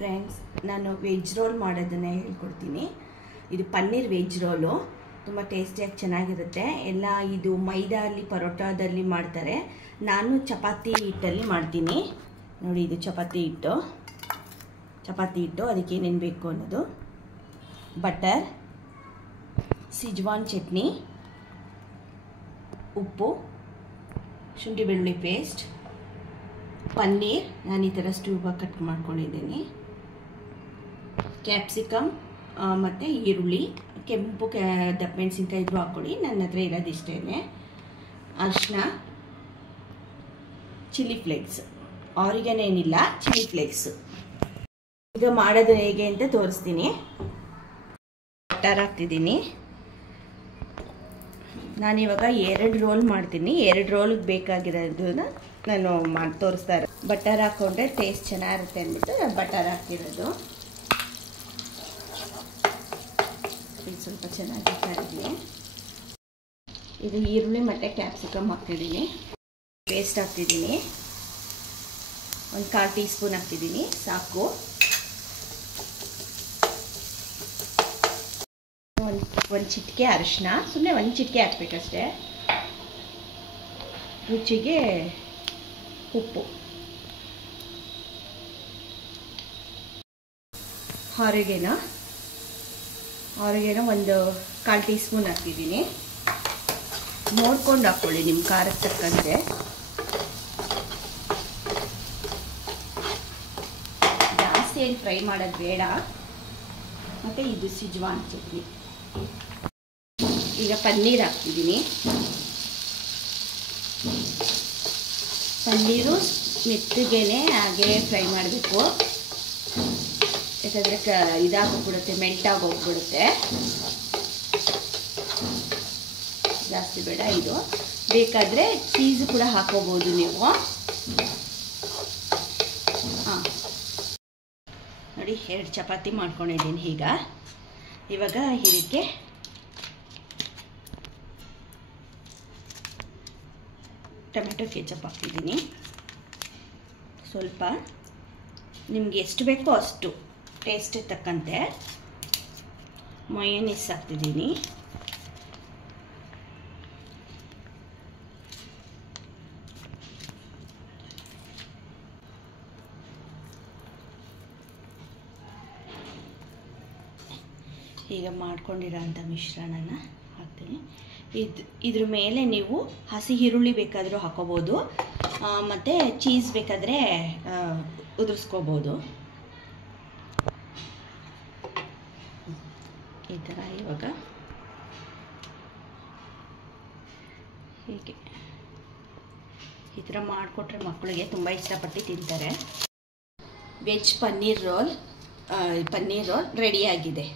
Friends, ನಾನು veg roll ಮಾಡೋದನ್ನೇ ಹೇಳ್ಕೊಡ್ತೀನಿ. ಇದು ಪನ್ನೀರ್ ವೆಜ್ ರೋಲು ತುಂಬ ಟೇಸ್ಟಿಯಾಗಿ ಚೆನ್ನಾಗಿರುತ್ತೆ. ಎಲ್ಲ ಇದು ಮೈದಾದಲ್ಲಿ ಪರೋಟಾದಲ್ಲಿ ಮಾಡ್ತಾರೆ. ನಾನು ಚಪಾತಿ ಹಿಟ್ಟಲ್ಲಿ ಮಾಡ್ತೀನಿ. ನೋಡಿ, ಇದು ಚಪಾತಿ ಹಿಟ್ಟು. ಅದಕ್ಕೆ ಏನೇನು ಬೇಕು ಅನ್ನೋದು: ಬಟರ್, ಸಿಜ್ವಾನ್ ಚಟ್ನಿ, ಉಪ್ಪು, ಶುಂಠಿ ಬೆಳ್ಳುಳ್ಳಿ ಪೇಸ್ಟ್, ಪನ್ನೀರ್ ನಾನು ಈ ಥರ ಸ್ಟ್ಯೂಬಾಗಿ ಕಟ್ ಮಾಡ್ಕೊಂಡಿದ್ದೀನಿ, ಕ್ಯಾಪ್ಸಿಕಮ್ ಮತ್ತು ಈರುಳ್ಳಿ, ಕೆಂಪು ದಪ್ಪ ಮೆಣಸಿನ್ಕಾಯಿ ಇದ್ರೂ ಹಾಕ್ಕೊಳ್ಳಿ, ನನ್ನ ಹತ್ರ ಇರೋದಿಷ್ಟೇ. ಅರಿಶಿನ, ಚಿಲ್ಲಿ ಫ್ಲೇಕ್ಸ್, ಆರಿಗನ್ ಏನಿಲ್ಲ, ಚಿಲ್ಲಿ ಫ್ಲೇಕ್ಸ್. ಈಗ ಮಾಡೋದು ಹೇಗೆ ಅಂತ ತೋರಿಸ್ತೀನಿ. ಬಟರ್ ಹಾಕ್ತಿದ್ದೀನಿ. ನಾನಿವಾಗ 2 ರೋಲ್ ಮಾಡ್ತೀನಿ. 2 ರೋಲ್ಗೆ ಬೇಕಾಗಿರೋದನ್ನ ನಾನು ತೋರಿಸ್ತಾ ಇರೋದು. ಬಟರ್ ಹಾಕ್ಕೊಂಡ್ರೆ ಟೇಸ್ಟ್ ಚೆನ್ನಾಗಿರುತ್ತೆ ಅಂದ್ಬಿಟ್ಟು ಬಟರ್ ಹಾಕ್ತಿರೋದು. ಇದು ಸ್ವಲ್ಪ ಚೆನ್ನಾಗಿ ಹಾಕಿದ್ದೀನಿ. ಇದು ಈರುಳ್ಳಿ ಮತ್ತು ಕ್ಯಾಪ್ಸಿಕಮ್ ಹಾಕ್ತಿದ್ದೀನಿ. ಪೇಸ್ಟ್ ಹಾಕ್ತಿದ್ದೀನಿ. ಒಂದು 1/4 ಟೀ ಸ್ಪೂನ್ ಹಾಕ್ತಿದ್ದೀನಿ, ಸಾಕು. ಒಂದು ಚಿಟಿಕೆ ಅರಿಶಿನ, ಸುಮ್ಮನೆ ಒಂದು ಚಿಟಿಕೆ ಹಾಕ್ಬೇಕಷ್ಟೇ. ರುಚಿಗೆ ಉಪ್ಪು, ಆರಿಗೇನೋ ಒಂದು 1/4 ಟೀ ಸ್ಪೂನ್ ಹಾಕ್ತಿದ್ದೀನಿ. ನೋಡ್ಕೊಂಡು ಹಾಕ್ಕೊಳ್ಳಿ ನಿಮ್ಮ ಖಾರಕ್ಕೆ ತಕ್ಕಂತೆ. ಜಾಸ್ತಿ ಏನು ಫ್ರೈ ಮಾಡೋದು ಬೇಡ. ಮತ್ತು ಇದು ಸಿಜ್ವಾನ್ ಚಟ್ನಿ. ಈಗ ಪನ್ನೀರ್ ಹಾಕ್ತಿದ್ದೀನಿ. ಪನ್ನೀರು ಮೆತ್ತಗೇನೆ ಹಾಗೆ ಫ್ರೈ ಮಾಡಬೇಕು, ಯಾಕಂದರೆ ಇದಾಗೋಗ್ಬಿಡುತ್ತೆ, ಮೆಲ್ಟ್ ಆಗೋಗ್ಬಿಡುತ್ತೆ. ಜಾಸ್ತಿ ಬೇಡ. ಇದು ಬೇಕಾದರೆ ಚೀಸ್ ಕೂಡ ಹಾಕೋಬೋದು ನೀವು. ಹಾಂ, ನೋಡಿ, 2 ಚಪಾತಿ ಮಾಡ್ಕೊಂಡಿದ್ದೀನಿ. ಇವಾಗ ಇದಕ್ಕೆ ಟೊಮೆಟೊ ಕೆಚಪ್ ಹಾಕ್ತಿದ್ದೀನಿ. ಸ್ವಲ್ಪ ನಿಮ್ಗೆ ಎಷ್ಟು ಬೇಕೋ ಅಷ್ಟು ಟೇಸ್ಟ್ ತಕ್ಕಂತೆ. ಮಯೋನೀಸ್ ಹಾಕ್ತಿದ್ದೀನಿ. ಈಗ ಮಾಡ್ಕೊಂಡಿರೋಂಥ ಮಿಶ್ರಣನ ಹಾಕ್ತೀನಿ. ಇದ್ರ ಮೇಲೆ ನೀವು ಹಸಿ ಈರುಳ್ಳಿ ಬೇಕಾದರೂ ಹಾಕೋಬೋದು, ಮತ್ತು ಚೀಸ್ ಬೇಕಾದರೆ ಉದುರಿಸ್ಕೋಬೋದು. ಈ ಥರ ಇವಾಗ ಹೀಗೆ ಈ ಥರ ಮಾಡಿಕೊಟ್ರೆ ಮಕ್ಕಳಿಗೆ ತುಂಬ ಇಷ್ಟಪಟ್ಟು ತಿಂತಾರೆ. ವೆಜ್ ಪನ್ನೀರ್ ರೋಲ್ ರೆಡಿಯಾಗಿದೆ.